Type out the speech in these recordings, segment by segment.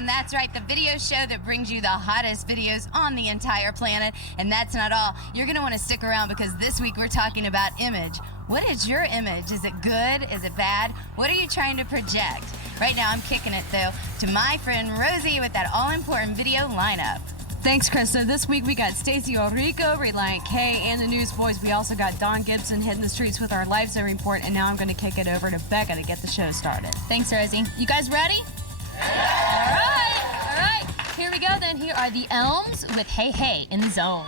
Zone. That's right, the video show that brings you the hottest videos on the entire planet. And that's not all. You're going to want to stick around because this week we're talking about image. What is your image? Is it good? Is it bad? What are you trying to project? Right now I'm kicking it, though, to my friend Rosie with that all-important video lineup. Thanks, Krista. This week we got Stacey Orico, Reliant K, and the Newsboys. We also got Don Gibson hitting the streets with our Live Zone report, and now I'm going to kick it over to Becca to get the show started. Thanks, Rosie. You guys ready? All right. Here we go then. Here are the Elms with Hey Hey in the Zone.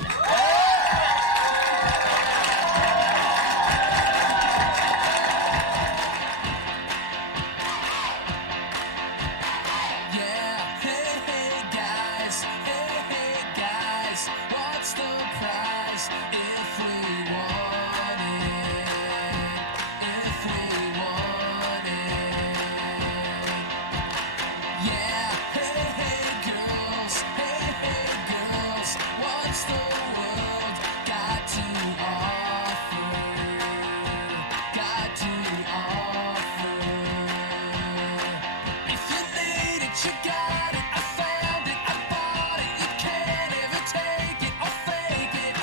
If you need it, you got it. I found it, I bought it. You can't ever take it or fake it.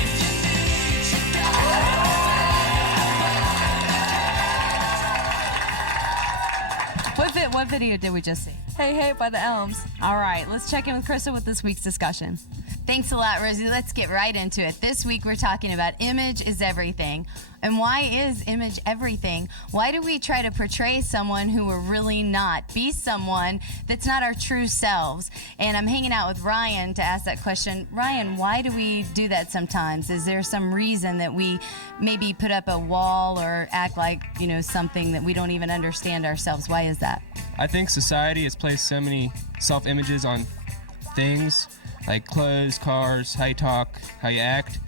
If you need it, you got it. I found it, What video did we just see? Hey Hey by the Elms. All right, let's check in with Krista with this week's discussion. Thanks a lot, Rosie. Let's get right into it. This week we're talking about image is everything. And why is image everything? Why do we try to portray someone who we're really not? Be someone that's not our true selves. And I'm hanging out with Ryan to ask that question. Ryan, why do we do that sometimes? Is there some reason that we maybe put up a wall or act like, something that we don't even understand ourselves? Why is that? I think society has placed so many self-images on things like clothes, cars, how you talk, how you act,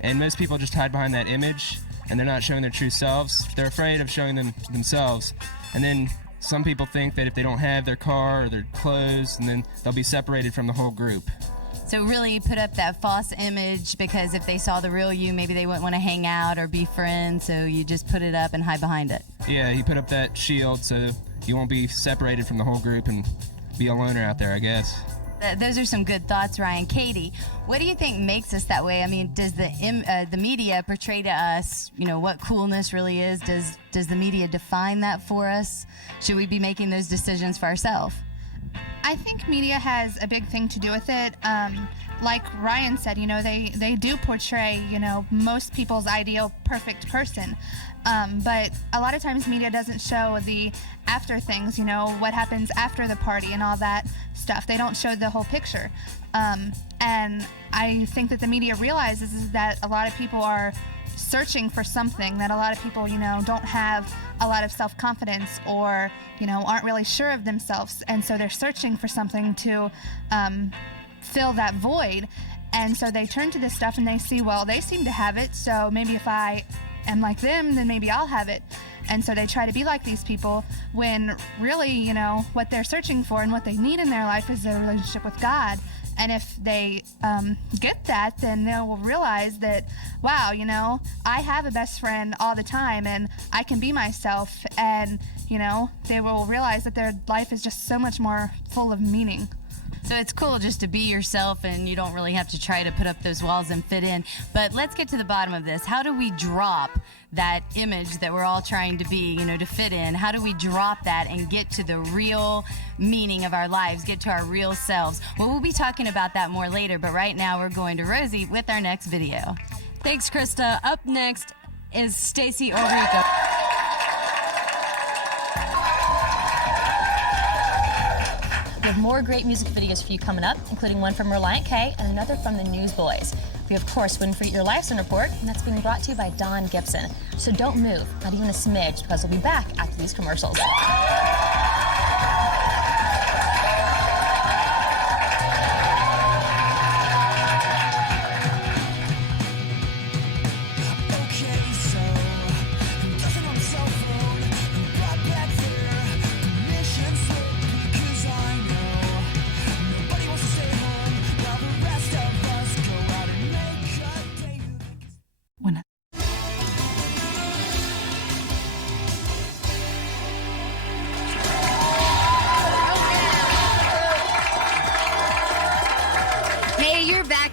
and most people just hide behind that image and they're not showing their true selves. They're afraid of showing themselves. And then some people think that if they don't have their car or their clothes, and then they'll be separated from the whole group. So really put up that false image because if they saw the real you, maybe they wouldn't want to hang out or be friends, so you just put it up and hide behind it. Yeah, you put up that shield so you won't be separated from the whole group and be a loner out there, I guess. Those are some good thoughts, Ryan. Katie, what do you think makes us that way? I mean, does the media portray to us, what coolness really is? Does the media define that for us? Should we be making those decisions for ourselves? I think media has a big thing to do with it. Like Ryan said, they do portray, most people's ideal perfect person. But a lot of times media doesn't show the after things, what happens after the party and all that stuff. They don't show the whole picture. And I think that the media realizes is that a lot of people are searching for something, that a lot of people, don't have a lot of self-confidence, or, aren't really sure of themselves. And so they're searching for something to fill that void. And so they turn to this stuff and they see, well, they seem to have it, so maybe if I am like them, then maybe I'll have it. And so they try to be like these people, when really, what they're searching for and what they need in their life is a relationship with God. And if they get that, then they will realize that, wow, I have a best friend all the time, and I can be myself. And, they will realize that their life is just so much more full of meaning. So it's cool just to be yourself, and you don't really have to try to put up those walls and fit in. But let's get to the bottom of this. How do we drop that image that we're all trying to be, to fit in? How do we drop that and get to the real meaning of our lives, get to our real selves? Well, we'll be talking about that more later, but right now we're going to Rosie with our next video. Thanks, Krista. Up next is Stacey Orico. We have more great music videos for you coming up, including one from Reliant K and another from the Newsboys. We, of course, wouldn't forget your Lifestyle Report, and that's being brought to you by Don Gibson. So don't move, not even a smidge, because we'll be back after these commercials.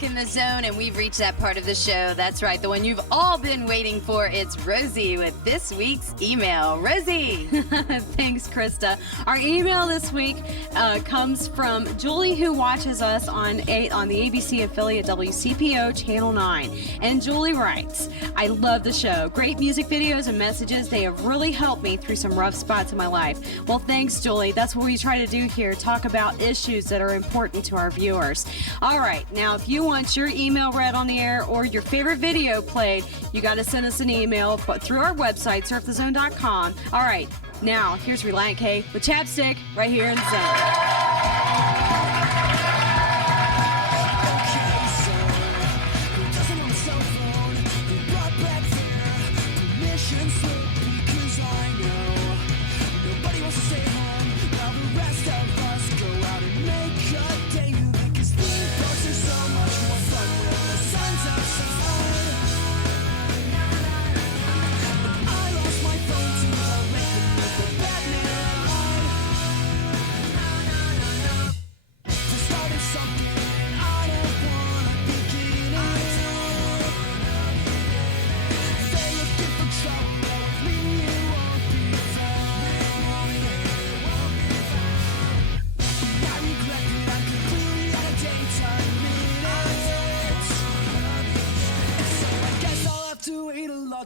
In the zone, and we've reached that part of the show. That's right, the one you've all been waiting for. It's Rosie with this week's email. Rosie. Thanks, Krista. Our email this week comes from Julie, who watches us on the ABC affiliate WCPO Channel 9. And Julie writes, I love the show. Great music videos and messages. They have really helped me through some rough spots in my life. Well, thanks, Julie. That's what we try to do here, talk about issues that are important to our viewers. All right, now if you want your email read on the air or your favorite video played, you got to send us an email through our website, surfthezone.com. All right, now here's Reliant K with Chapstick right here in the zone.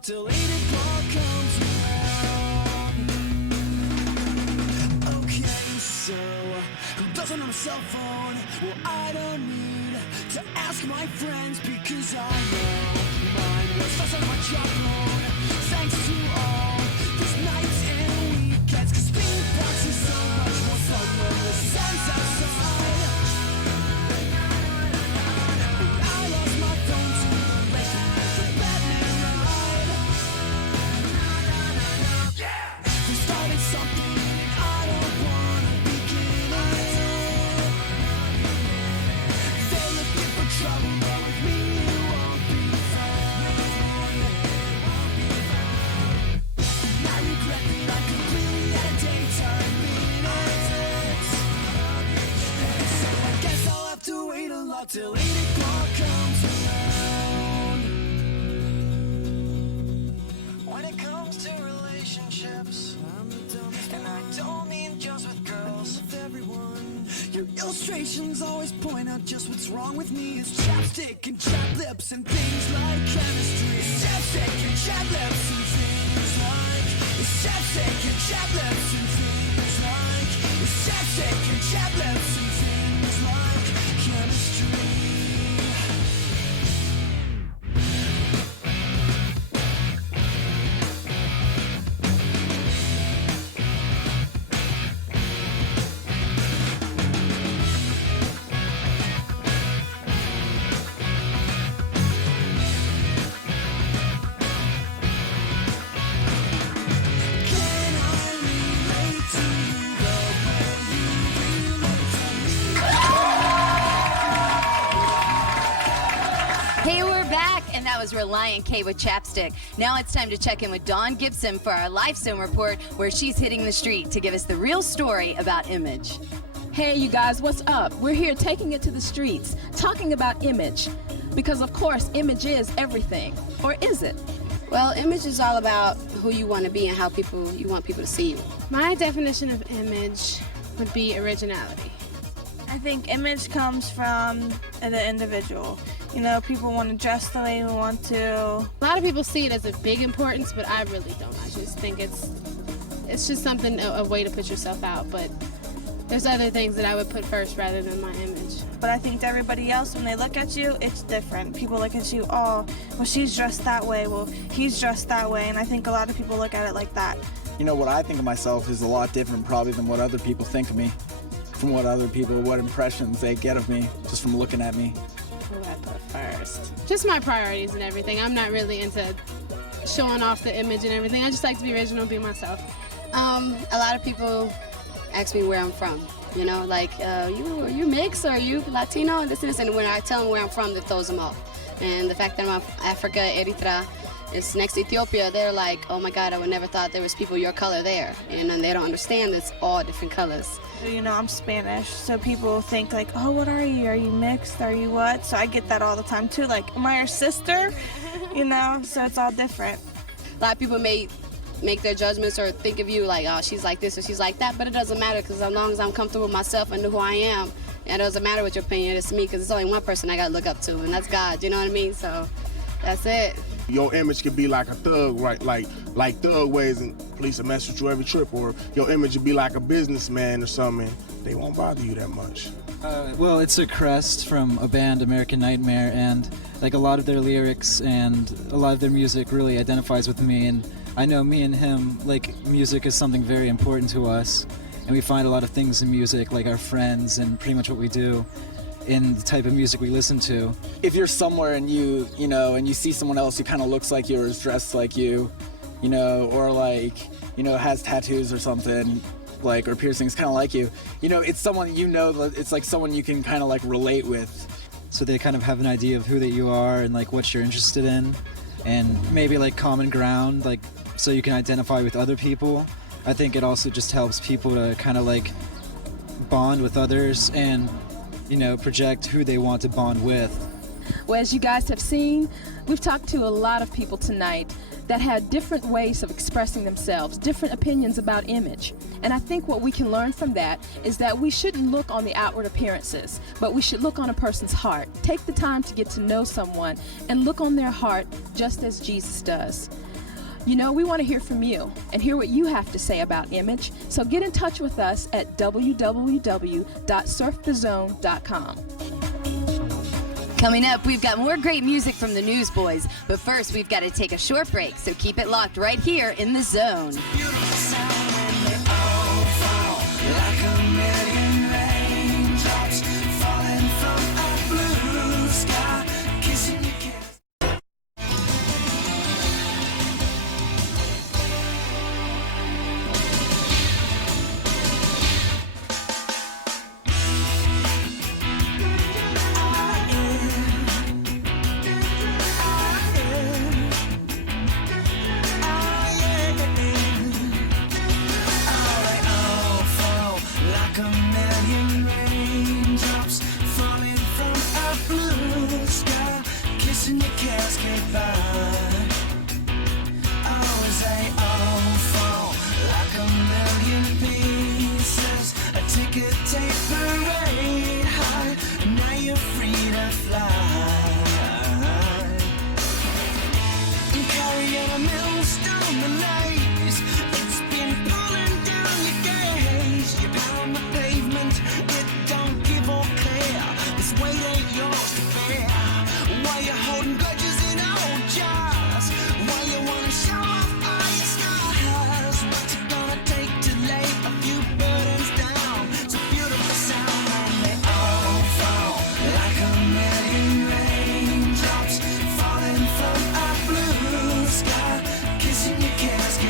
Till 8 o'clock comes around. Okay, so who doesn't have a cell phone? Well, I don't need to ask my friends, because I know mine was just on my job loan. Thanks to all these nights and weekends, 'cause being box is so much more fun when the sun's outside. I lost my phone to the Batman ride. We started something I don't wanna begin it. They're looking for trouble, but with me it won't be fun. I regret that I completely had a daytime meeting. So I guess I'll have to wait a lot till 8 o'clock comes around. When it comes to relationships, I'm the dumbest, and I don't mean just with girls, with everyone. Your illustrations always point out just what's wrong with me. It's chapstick and chap lips and things like chemistry. It's chapstick and chap lips and things like. It's chapstick and chap lips and things like. It's chapstick and chap lips and things like chemistry. was Reliant K with Chapstick. Now it's time to check in with Dawn Gibson for our Life Zone report, where she's hitting the street to give us the real story about Image. Hey, you guys, what's up? We're here taking it to the streets, talking about image. Because, of course, image is everything. Or is it? Well, image is all about who you want to be and how you want people to see you. My definition of image would be originality. I think image comes from the individual. You know, people want to dress the way we want to. A lot of people see it as a big importance, but I really don't. I just think it's just something, a way to put yourself out. But there's other things that I would put first rather than my image. But I think to everybody else, when they look at you, it's different. People look at you, oh, well, she's dressed that way, well, he's dressed that way, and I think a lot of people look at it like that. You know, what I think of myself is a lot different probably than what other people think of me, from what impressions they get of me, just from looking at me. Who I put first? Just my priorities and everything. I'm not really into showing off the image and everything. I just like to be original, be myself. A lot of people ask me where I'm from. You know, like, are you mixed or are you Latino? And this. And when I tell them where I'm from, that throws them off. And the fact that I'm from Africa, Eritrea, it's next to Ethiopia, they're like, oh my God, I would never thought there was people your color there. And they don't understand it's all different colors. You know, I'm Spanish, so people think like, oh, what are you? Are you mixed? Are you what? So I get that all the time too, like, am I your sister? You know, so it's all different. A lot of people may make their judgments or think of you like, oh, she's like this or she's like that, but it doesn't matter, because as long as I'm comfortable with myself and know who I am, it doesn't matter what your opinion is to me, because it's only one person I gotta look up to, and that's God. You know what I mean? So that's it. Your image could be like a thug, right? Like thug ways, and police will mess with you every trip, or your image would be like a businessman or something. They won't bother you that much. Well, it's a crest from a band, American Nightmare, and like a lot of their lyrics and a lot of their music really identifies with me, and I know me and him, like, music is something very important to us, and we find a lot of things in music, like our friends and pretty much what we do in the type of music we listen to. If you're somewhere and you see someone else who kind of looks like you or is dressed like you, or like, has tattoos or something, like, or piercings kind of like you, it's someone, it's like someone you can kind of like relate with. So they kind of have an idea of who that you are and like what you're interested in, and maybe like common ground, like, so you can identify with other people. I think it also just helps people to kind of like bond with others and, project who they want to bond with. Well, as you guys have seen, we've talked to a lot of people tonight that had different ways of expressing themselves, different opinions about image. And I think what we can learn from that is that we shouldn't look on the outward appearances, but we should look on a person's heart. Take the time to get to know someone and look on their heart just as Jesus does. We want to hear from you and hear what you have to say about image. So get in touch with us at www.surfthezone.com. Coming up, we've got more great music from the Newsboys. But first, we've got to take a short break, so keep it locked right here in The Zone. Kissing your casket.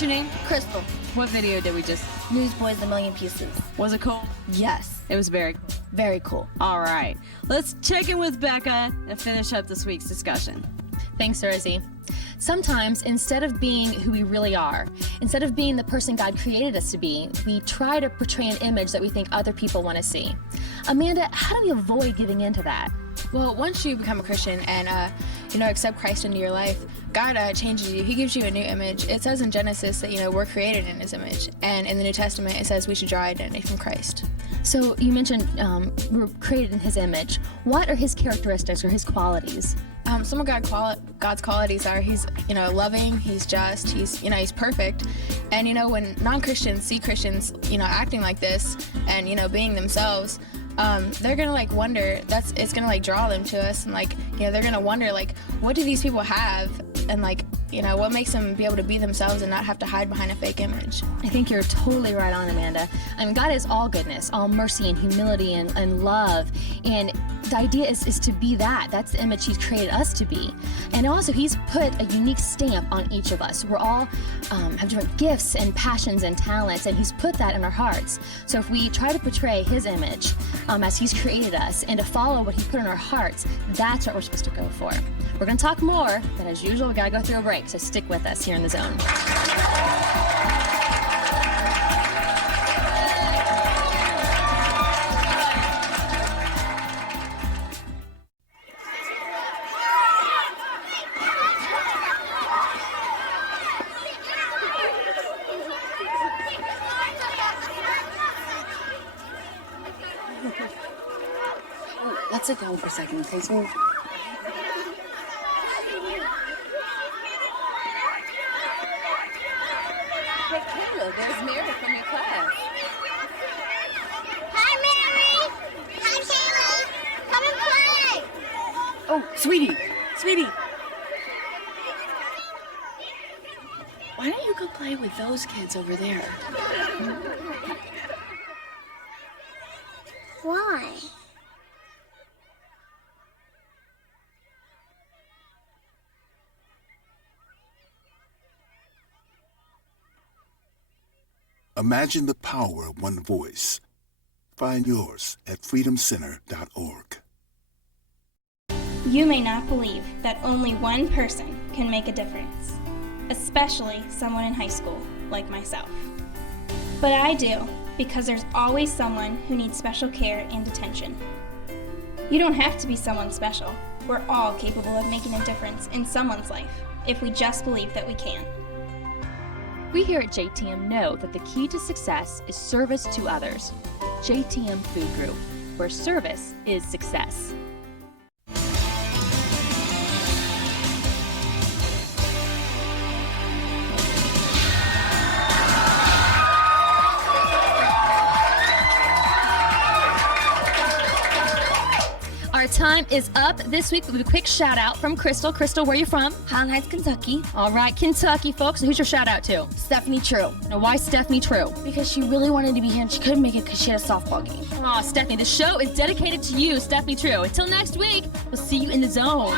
What's your name? Crystal. What video did we just? Newsboys, The Million Pieces. Was it cool? Yes. It was very cool. Very cool. All right. Let's check in with Becca and finish up this week's discussion. Thanks, Rosie. Sometimes, instead of being who we really are, instead of being the person God created us to be, we try to portray an image that we think other people want to see. Amanda, how do we avoid giving into that? Well, once you become a Christian and accept Christ into your life, God changes you. He gives you a new image. It says in Genesis that we're created in His image, and in the New Testament it says we should draw identity from Christ. So you mentioned we're created in His image. What are His characteristics or His qualities? Some of God's qualities are He's loving, He's just, He's perfect, and when non-Christians see Christians acting like this and being themselves. They're gonna wonder. It's gonna draw them to us, and they're gonna wonder what do these people have, and what makes them be able to be themselves and not have to hide behind a fake image. I think you're totally right on, Amanda. I mean, God is all goodness, all mercy and humility and love, and the idea is to be that. That's the image He's created us to be, and also He's put a unique stamp on each of us. We're all have different gifts and passions and talents, and He's put that in our hearts. So if we try to portray His image as He's created us and to follow what He put in our hearts, that's what we're supposed to go for. We're going to talk more, but as usual, we got to go through a break, so stick with us here in The Zone. Let's sit down for a second, okay? So Hey, Kayla, there's Meredith from your class. Hi, Mary! Hi, Kayla! Come and play! Oh, sweetie! Why don't you go play with those kids over there? Why? Imagine the power of one voice. Find yours at freedomcenter.org. You may not believe that only one person can make a difference, especially someone in high school like myself. But I do, because there's always someone who needs special care and attention. You don't have to be someone special. We're all capable of making a difference in someone's life if we just believe that we can. We here at JTM know that the key to success is service to others. JTM Food Group, where service is success. Our time is up this week with a quick shout out from Crystal. Crystal, where are you from? Highland Heights, Kentucky. All right, Kentucky, folks. Who's your shout out to? Stephanie True. Now, why Stephanie True? Because she really wanted to be here and she couldn't make it because she had a softball game. Aw, Stephanie, the show is dedicated to you, Stephanie True. Until next week, we'll see you in The Zone.